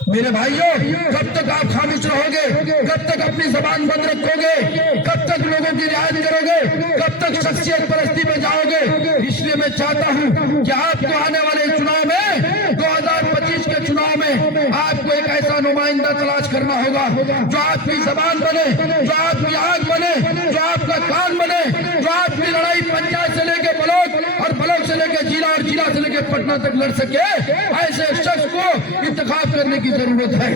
मेरे भाइयों, कब तक आप खामोश रहोगे? कब तक अपनी जबान बंद रखोगे? कब तक लोगों की रियायत करोगे? कब तक शख्सियत परस्ती में जाओगे? इसलिए मैं चाहता हूं कि आपको आने वाले चुनाव में, 2025 के चुनाव में, आपको एक ऐसा नुमाइंदा तलाश करना होगा जो आपकी जबान बने, जो आपकी आंख बने, जो आपका कान बने, जो आपकी लड़ाई पंचायत से लेके ब्लॉक और ब्लॉक से लेके जिला और जिला से लेके पटना तक लड़ सके। ऐसे शख्स को इंतखाब करने की जरूरत है।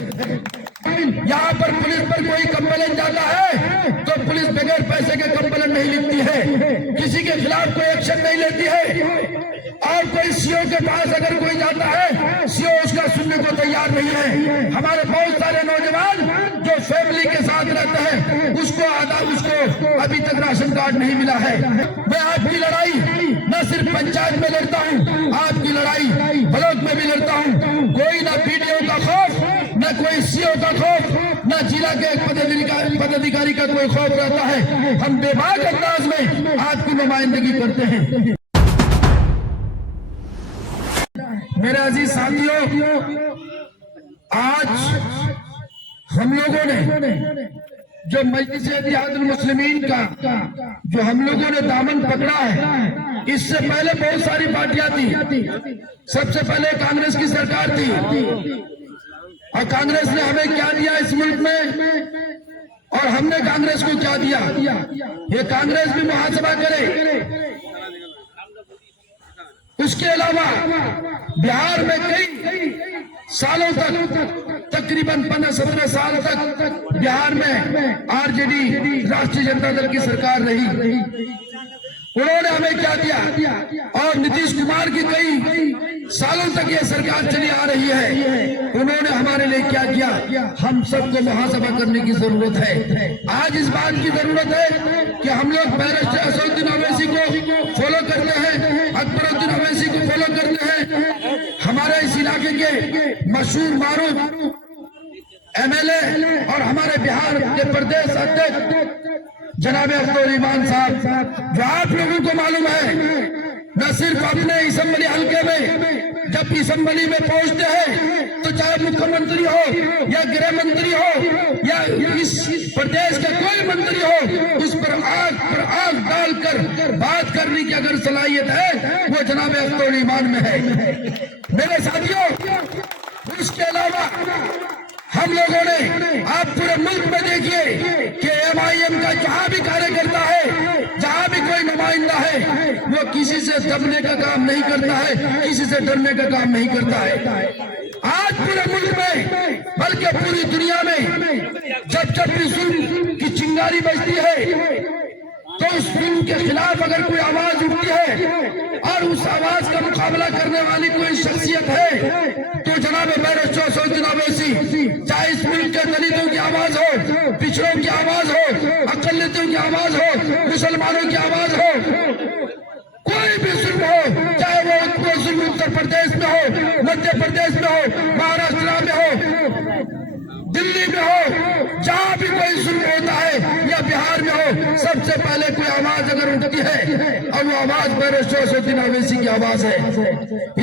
यहाँ पर पुलिस पर कोई कंप्लेंट जाता है तो पुलिस बगैर पैसे के कंप्लेंट नहीं लिखती है, किसी के खिलाफ कोई एक्शन नहीं लेती है। और कोई सीओ के पास अगर कोई जाता है, सीओ उसका सुनने को तैयार नहीं है। हमारे बहुत सारे नौजवान जो फैमिली के साथ रहते हैं, उसको अभी तक राशन कार्ड नहीं मिला है। मैं आपकी लड़ाई न सिर्फ पंचायत में लड़ता हूँ, आपकी लड़ाई ब्लॉक में भी लड़ता हूँ। कोई ना पीडीओ का खौफ, न कोई सीओ का खौफ, न जिला के पदाधिकारी का कोई खौफ रहता है। हम बेबाक अंदाज में आपकी नुमाइंदगी करते हैं। मेरे अजीज साथियों, आज हम लोगों ने जो मजलिस-ए-इत्तेहादुल मुस्लिमीन का जो हम लोगों ने दामन पकड़ा है, इससे पहले बहुत सारी पार्टियां थी। सबसे पहले कांग्रेस की सरकार थी और कांग्रेस ने हमें क्या दिया इस मुल्क में और हमने कांग्रेस को क्या दिया, ये कांग्रेस भी मुहासबा करे। उसके अलावा बिहार में कई सालों तक, तकरीबन 15-17 साल तक बिहार में आरजेडी, राष्ट्रीय जनता दल की सरकार रही। उन्होंने हमें क्या दिया? और नीतीश कुमार की कई सालों तक ये सरकार चली आ रही है, उन्होंने हमारे लिए क्या किया? हम सबको मुहासबा करने की जरूरत है। आज इस बात की जरूरत है कि हम लोग बैरिस्टर असदुद्दीन ओवैसी को फॉलो करते हैं, अकबरुद्दीन ओवैसी को फॉलो करते हैं। हमारे इस इलाके के मशहूर मारूफ एमएलए और हमारे बिहार के प्रदेश अध्यक्ष जनाब अख्तर ईमान साहब, जो आप लोगों को मालूम है, न सिर्फ अपने असम्बली हल्के में जब असम्बली में पहुंचते हैं तो चाहे मुख्यमंत्री हो या गृह मंत्री हो या इस प्रदेश का कोई मंत्री हो, उस पर आग डालकर बात करने की अगर सलाहियत है, वो जनाब अख्तर ईमान में है। मेरे साथियों, उसके अलावा हम लोगों ने, आप पूरे मुल्क में देखिए कि एमआईएम का जहां भी कार्यकर्ता है, जहां भी कोई नुमाइंदा है, वो किसी से दबने का काम नहीं करता है, किसी से डरने का काम नहीं करता है। आज पूरे मुल्क में, बल्कि पूरी दुनिया में जब भी जुल्म की चिंगारी बजती है तो उस जुल्म के खिलाफ अगर कोई आवाज उठती है और उस आवाज का मुकाबला करने वाली कोई शख्सियत है तो जनाब बैरिस्टर असदुद्दीन ओवैसी, चाहे इस मुल्क के दलितों की आवाज हो, पिछड़ों की आवाज हो, अकलियतों की आवाज हो, मुसलमानों की आवाज हो, कोई भी जुल्म हो, चाहे वो जुल्म उत्तर प्रदेश में हो, मध्य प्रदेश में हो, महाराष्ट्र में हो, दिल्ली में हो, जहां भी कोई जुल्म होता है या बिहार में हो, सबसे पहले कोई आवाज अगर उठती है और वो आवाज बैरिस्टर असदुद्दीन ओवैसी की आवाज है।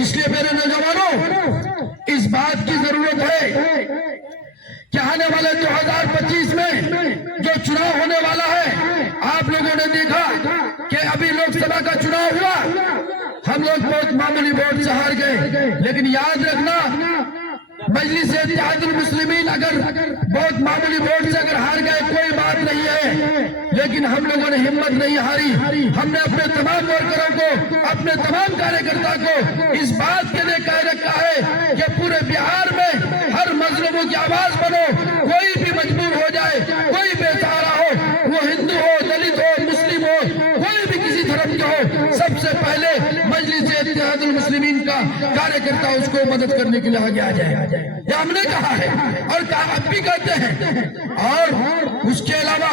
इसलिए मेरे नौजवानों, इस बात की जरूरत है कि आने वाले 2025 में जो चुनाव होने वाला है, आप लोगों ने देखा कि अभी लोकसभा का चुनाव हुआ, हम लोग बहुत मामूली वोट से हार गए। लेकिन याद रखना, मजलिस-ए-इत्तेहादुल मुस्लिमीन अगर बहुत मामूली वोट से अगर हार गए कोई बात नहीं है, लेकिन हम लोगों ने हिम्मत नहीं हारी। हमने अपने तमाम वर्करों को, अपने तमाम कार्यकर्ता को इस बात के लिए कह रखा है कि पूरे बिहार में हर मजलूमों की आवाज बनो। कोई भी मजबूर हो जाए, कोई बेसहारा हो, वो हिंदू हो, दलित हो, मुस्लिम हो, कोई भी किसी धर्म के हो, सबसे पहले मजलिस-ए-इत्तेहादुल मुस्लिमीन का कार्यकर्ता उसको मदद करने के लिए आगे आ जाए। ये हमने कहा है और अब भी कहते हैं। और उसके अलावा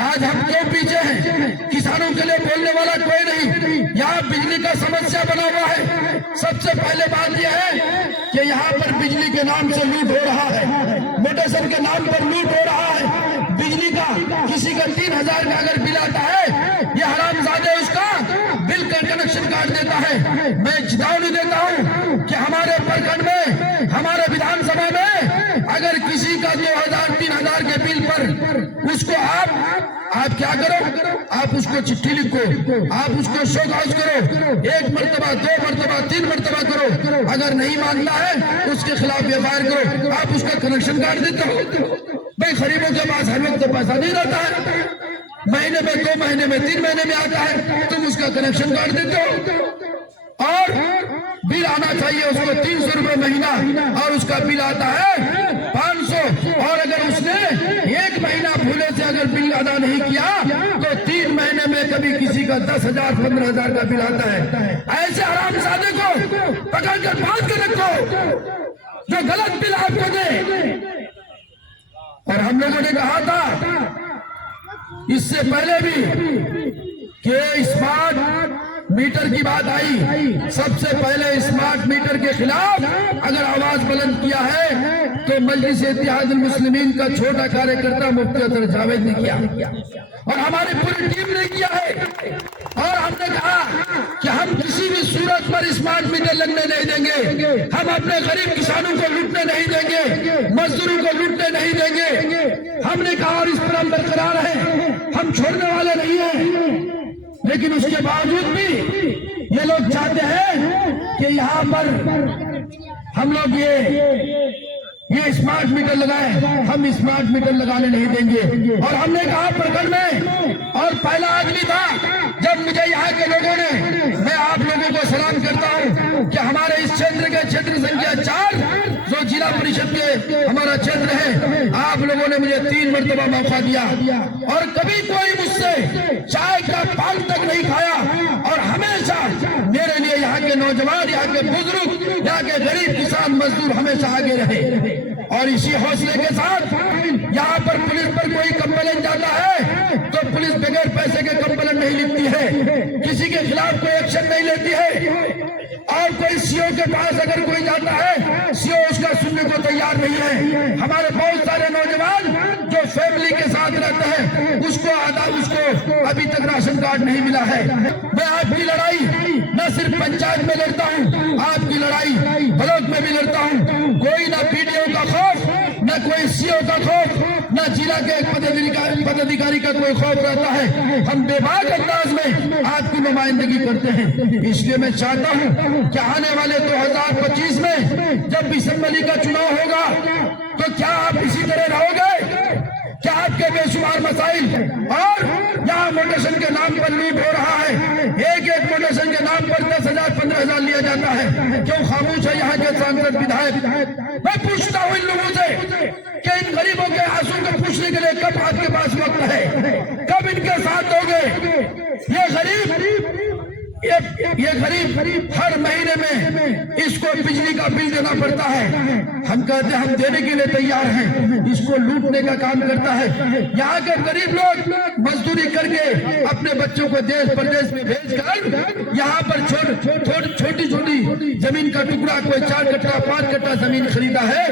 आज हम क्यों पीछे हैं? किसानों के लिए बोलने वाला कोई नहीं। यहाँ बिजली का समस्या बना हुआ है। सबसे पहले बात यह है कि यहाँ पर बिजली के नाम से लूट हो रहा है, मोटेशन के नाम पर लूट हो रहा है। बिजली का किसी का 3000 का अगर बिल आता है, ये हरामजादे उसका बिल का कनेक्शन काट देता है। मैं चेतावनी देता हूँ कि हमारे प्रखंड में, हमारे विधानसभा में किसी का 2000-3000 के बिल पर उसको आप क्या करो, आप उसको चिट्ठी लिखो, आप उसको शो कॉज करो, 1 मरतबा 2 मरतबा 3 मरतबा करो, अगर नहीं मानता है उसके खिलाफ एफआईआर करो, आप उसका कनेक्शन काट देते हो। भाई गरीबों के पास हर वक्त पैसा नहीं रहता है, महीने में 2 महीने में 3 महीने में आता है, तुम उसका कनेक्शन काट देते हो। और बिल आना चाहिए उसको 300 रुपए महीना, और उसका बिल आता है 500। और अगर उसने 1 महीना भूले से अगर बिल अदा नहीं किया तो 3 महीने में कभी किसी का 10,000 15,000 का बिल आता है। ऐसे हरामजादे को पकड़ कर बांध के रखो जो गलत बिल आपको दे। और हम लोगों ने कहा था इससे पहले भी कि स्मार्ट मीटर की बात आई, सबसे पहले स्मार्ट मीटर के खिलाफ अगर आवाज बुलंद किया है तो मजलिस इत्तेहादुल मुस्लिमीन का छोटा कार्यकर्ता मुफ्ती अतर जावेद ने किया, और हमारी पूरी टीम ने किया है। और हमने कहा कि हम किसी भी सूरत पर स्मार्ट मीटर लगने नहीं देंगे, हम अपने गरीब किसानों को लूटने नहीं देंगे, मजदूरों को लूटने नहीं देंगे। हमने कहा और इस पर हम बरकरार हैं, हम छोड़ने वाले नहीं हैं। लेकिन उसके बावजूद भी ये लोग चाहते हैं कि यहाँ पर हम लोग ये स्मार्ट मीटर लगाए, हम स्मार्ट मीटर लगाने नहीं देंगे। और हमने कहा प्रखंड में, और पहला आदमी था जब मुझे यहाँ के लोगों ने, मैं आप लोगों को सलाम करता हूँ कि हमारे इस क्षेत्र के क्षेत्र संख्या 4 जो जिला परिषद के हमारा क्षेत्र है, आप लोगों ने मुझे 3 मरतबा मौका दिया, और कभी कोई मुझसे चाय का पान तक नहीं खाया। और हमेशा मेरे लिए यहाँ के नौजवान, यहाँ के बुजुर्ग, यहाँ के गरीब किसान मजदूर हमेशा आगे रहे। और इसी हौसले के साथ यहाँ पर पुलिस पर कोई कंप्लेंट जाता है तो पुलिस बगैर पैसे के कंप्लेंट नहीं लिखती है, किसी के खिलाफ कोई एक्शन नहीं लेती है। और कोई सीओ के पास अगर कोई जाता है, सीओ उसका सुनने को तैयार नहीं है। हमारे बहुत सारे नौजवान जो फैमिली के साथ रहते हैं उसको अभी तक राशन कार्ड नहीं मिला है। मैं आपकी लड़ाई न सिर्फ पंचायत में लड़ता हूँ, आपकी लड़ाई ब्लॉक में भी लड़ता हूँ। कोई ना पीडीओ का खौफ, न कोई सीओ का खौफ, न जिला के पदाधिकारी का कोई खौफ रहता है। हम बेबाक अंदाज में आपकी नुमाइंदगी करते हैं। इसलिए मैं चाहता हूं कि आने वाले 2025 में जब असेंबली का चुनाव होगा तो क्या आप इसी तरह रहोगे? क्या आपके बेशुमार मसाइल, और यहाँ मोटेशन के नाम पर लूट हो रहा है, एक मोटेशन के नाम पर 10,000 15,000 लिया जाता है, क्यों खामोश है यहाँ के सांसद विधायक? मैं पूछता हूँ इन लोगों से कि इन गरीबों के आंसू को पूछने के लिए कब आपके पास वक्त है, कब इनके साथ दोगे? ये गरीब हर महीने में इसको बिजली का बिल देना पड़ता है। हम कहते हैं हम देने के लिए तैयार हैं, इसको लूटने का काम करता है। यहाँ के गरीब लोग मजदूरी करके अपने बच्चों को देश प्रदेश में भेजकर यहाँ पर छोटी छोटी जमीन का टुकड़ा, कोई 4 कट्टा 5 कट्टा जमीन खरीदा है,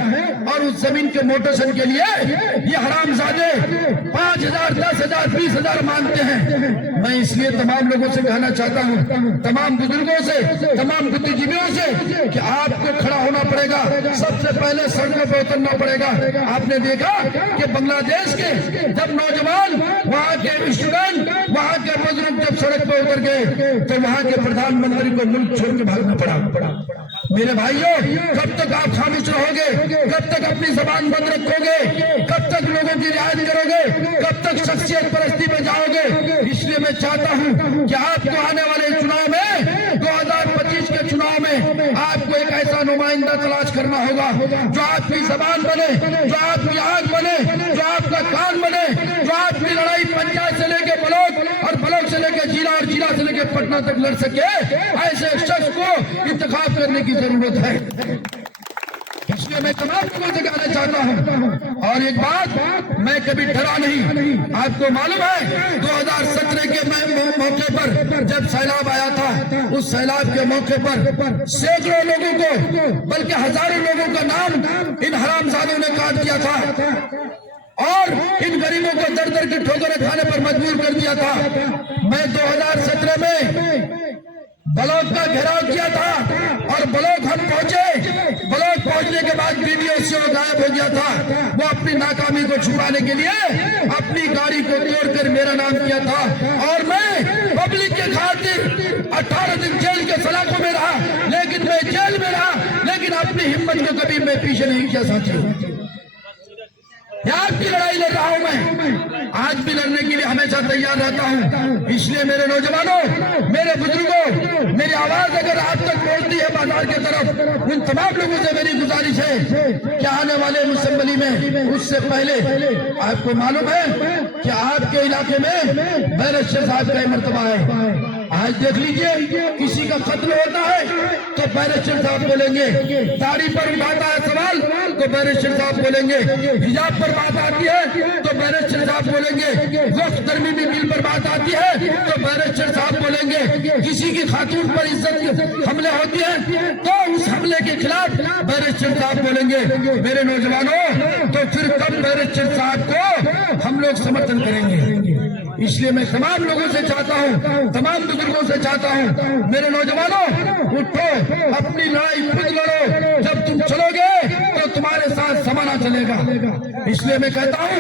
और उस जमीन के मोटेशन के लिए ये हरामजादे 5,000 10,000 20,000 मांगते हैं। मैं इसलिए तमाम लोगों से कहना चाहता हूँ, तमाम बुजुर्गों से, तमाम बुद्धिजीवियों से, कि आपको खड़ा होना पड़ेगा, सबसे पहले सड़कों पर उतरना पड़ेगा। आपने देखा कि बांग्लादेश के जब नौजवान, वहाँ के स्टूडेंट, वहाँ के बुजुर्ग जब सड़क पर उतर गए तो वहाँ के प्रधानमंत्री को मुल्क छोड़ के भागना पड़ा। मेरे भाइयों, कब तक आप खामोश रहोगे? कब तक अपनी जबान बंद रखोगे? कब तक लोगों की रियायत करोगे? कब तक शख्सियत परस्ती में जाओगे? इसलिए मैं चाहता हूँ कि आपको आने वाले चुनाव में, 2025 के चुनाव में, आपको एक ऐसा नुमाइंदा तलाश करना होगा जो आपकी जबान बने, जो आपकी आंख बने, जो आपका कान बने, जो आपकी लड़ाई पंचायत से लेके ब्लॉक और ब्लॉक से लेके जिला और जिला से लेके पटना तक लड़ सके। ऐसे शख्स को इंतखाब करने की जरूरत है। इसलिए मैं तमाम लोगों से कहना चाहता हूं, और एक बात, मैं कभी डरा नहीं। आपको मालूम है 2017 के मौके पर जब सैलाब आया था, उस सैलाब के मौके पर सैकड़ों लोगों को, बल्कि हजारों लोगों का नाम इन हरामजादों ने काट दिया था और इन गरीबों को दर दर की ठोकरें खाने पर मजबूर कर दिया था। मैं 2017 में ब्लॉक का घेराव किया था और ब्लॉक हम पहुंचे। ब्लॉक पहुंचने के बाद बीडीओ गायब हो गया था। वो अपनी नाकामी को छुपाने के लिए अपनी गाड़ी को तोड़कर मेरा नाम किया था और मैं पब्लिक के खातिर 18 दिन जेल के सलाखों में रहा, लेकिन मैं जेल में रहा, लेकिन अपनी हिम्मत को कभी मैं पीछे नहीं किया साथी। आज की लड़ाई लड़ रहा हूं मैं, आज भी लड़ने के लिए हमेशा तैयार रहता हूं। इसलिए मेरे नौजवानों, मेरे बुजुर्गों, मेरी आवाज अगर आप तक पहुंचती है बाजार की तरफ, उन तमाम लोगों से मेरी गुजारिश है कि आने वाले मुसम्बली में उससे पहले आपको मालूम है कि आपके इलाके में बैरिस्टर साहब का मर्तबा है। आज देख लीजिए, किसी का कत्ल होता है तो बैरिस्टर साहब बोलेंगे, दाढ़ी पर उठाता है सवाल तो बैरिस्टर साहब बोलेंगे, हिजाब पर बात आती है तो बैरिस्टर साहब बोलेंगे, वक्त तरमीमी बिल पर बात आती है तो बैरिस्टर साहब बोलेंगे, किसी की खातून पर इज्जत हमले होती है तो उस हमले के खिलाफ बैरिस्टर साहब बोलेंगे। मेरे नौजवानों, तो फिर कब बैरिस्टर साहब को हम लोग समर्थन करेंगे? इसलिए मैं तमाम लोगों से चाहता हूं, तमाम बुजुर्गों से चाहता हूं, मेरे नौजवानों उठो, अपनी लड़ाई खुद लड़ो। जब तुम चलोगे तो तुम्हारे साथ समाना चलेगा। इसलिए मैं कहता हूं